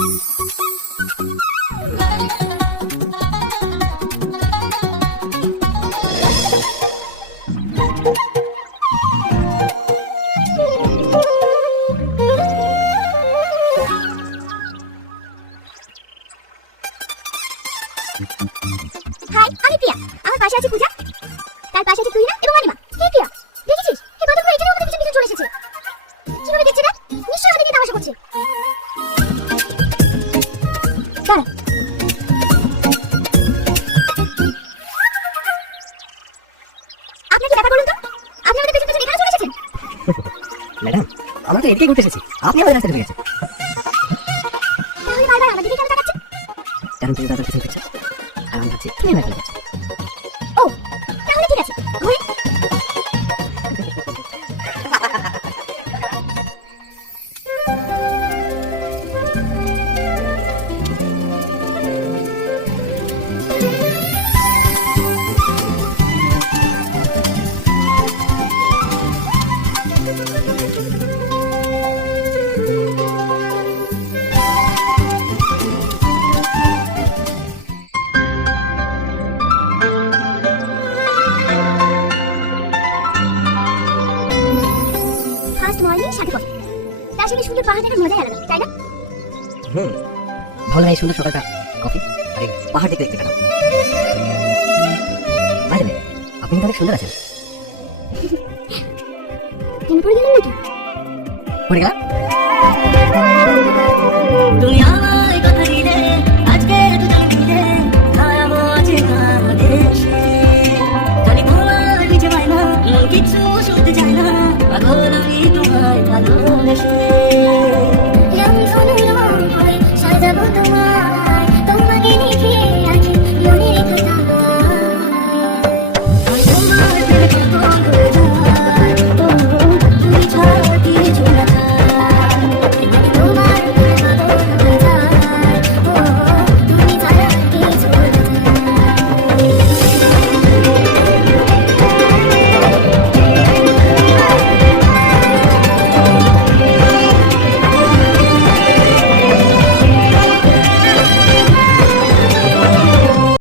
High, আমি প্রিয়া। আমার পাশে আছে পূজা, তার পাশে আছে তুহিনা এবং অনিমা। হে প্রিয়া, দেখেছিস এই বাদরগুলো এখানে আমাদের পিছন পিছন চলে এসেছে। কিভাবে দেখছে না? নিশ্চয়ই আমাদেরকে তামাশা করছে। দাঁড়া, আপনার কি ব্যাপার বলুন তো? আপনি আমাদের পিছন পিছন এখানে চলে এসেছেন? ম্যাডাম, আমরা তো এদিকে ঘুরতে এসেছি, আপনি আমাদের রাস্তায় ঢুকে গেছেন। তাহলে বারবার আমাদের দিকে কেন তাকাচ্ছেন? কারণ তুমি বারবার পিছনে ফিরছো, আর আমি ভাবছি তুমি আমার ফেলে ও, তাহলে ঠিক আছে, ঘুরে। ফার্স্ট মর্নিং সাথে কফি, তার সঙ্গে সুন্দর পাহাড় দেখার মজাই আলাদা, তাই না? ভালো লাগে সুন্দর সকালটা কফি আর এই পাহাড় দেখতে দেখতে কাটাও। বাইরে আপনি কিন্তু অনেক সুন্দর আছেন। প্রেমে পড়ে গেলেন নাকি? পড়ে গেলাম? তুমি আমায় কথা দিলে আজকের দুজন মিলে হারাবো আছে দেশে। খালি তোমার নিচে পাই না, কিছু শুনতে চাই না, পাগল আমি তোমায় ভালোবেসে।